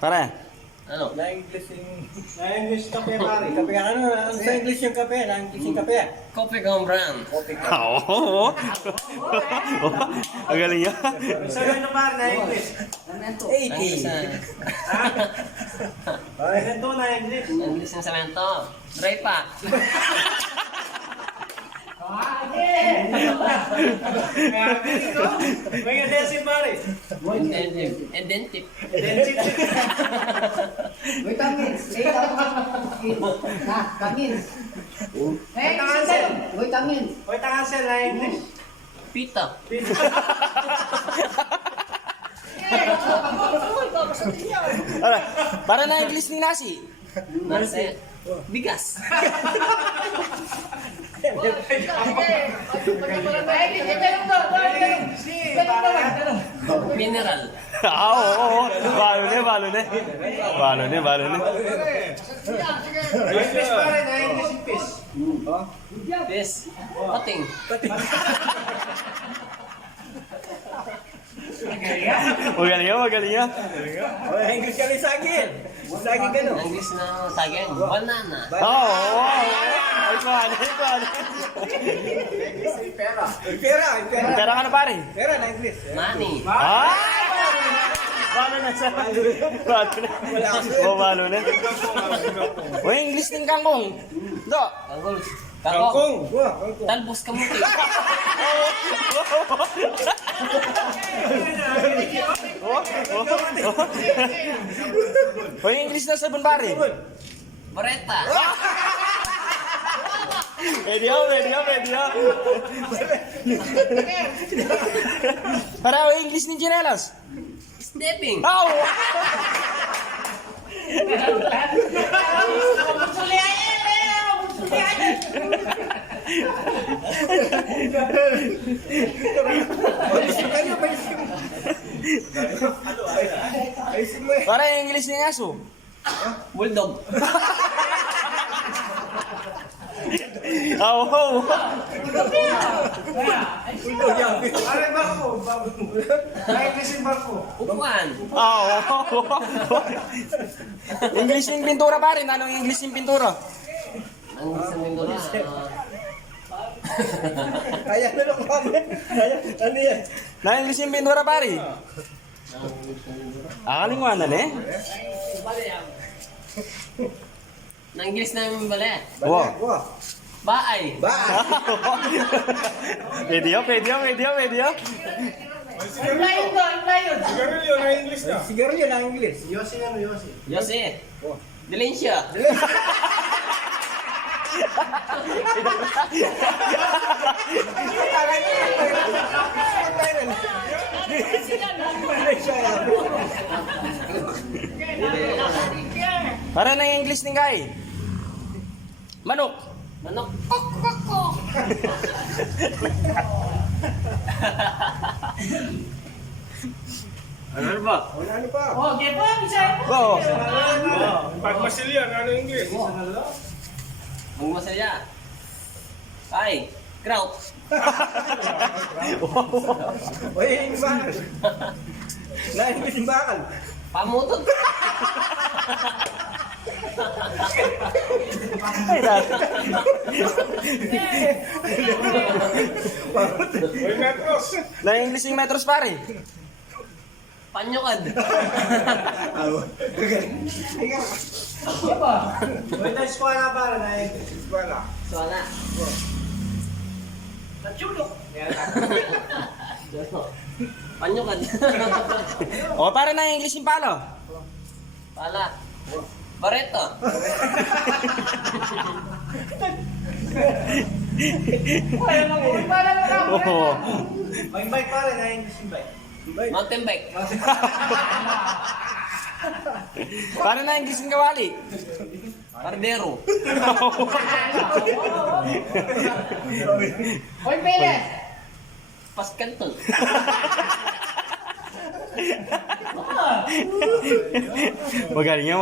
Pare. Ano? Na-English kape, pare. Kape, ano sa English yung kape? Na-English yung kape. Coffee Gum Brand. Oo. Ang galing niya. Sabi na pare, na-English. 80. Ay, ito na-English. English ng semento. Dry pack. May adhesive, pare. Indentive. Vitamins. Vitamins. Vitamins. Hoy, tangasel, na-English. Pita. Para na English ni Nasi. Nasi. Bigas. Mineral. Oo. Balo na. Na-English, pare. Na-English yung fish. Fish. Pating. Magaling niya. Hoy, English ka rin sa akin. Lagi ka, no? English na saging. Banana. Oo. Ay, paano. Pera. Pera ka na pare. Pera na English. Money. Balo na siya. Balo na. Uy, English ng kangkong. Do. Kangkong. Kangkong. Talbos kamuti. Uy, English na sabon pare. Bareta. Pwede ako. Para ako English ni Chinelas. Stepping. Ow! Para English ni Aso. Bulldog. Oo. Pare, barko. Na-English yung barko. Upuan. Oo. English yung pintura pare. Anong English yung pintura? Ang isang linggo na. Kaya na lang kami. Ano yan? Na English yung pintura pare. Akalingwanan eh. Ang English ng balet. Wow. Baay. Pwede yun. Sigarilyo na English. Yossi. Yossi. Delencia. Para na English ng kay. Manok. Manok. Ano ba? Ano pa? Oo. Pag Masilyan, ano English? Ang masaya. Ay. Kraut. Hoy, yung bakal. Na-English yung bakal. Pamutot. Ay, Uy, Metros. na English yung metros pare. Panyokad. Hoy, na-eskwala para na-English. Eskwala. Suwala. Panyokad. O para na English yung palo. Pala. Barreto. Oo. May bike pare, na-English yung bike. Mountain bike. Para na English yung kawali. Pardero. Hoy, Peles! Paskanton. Magaling niya.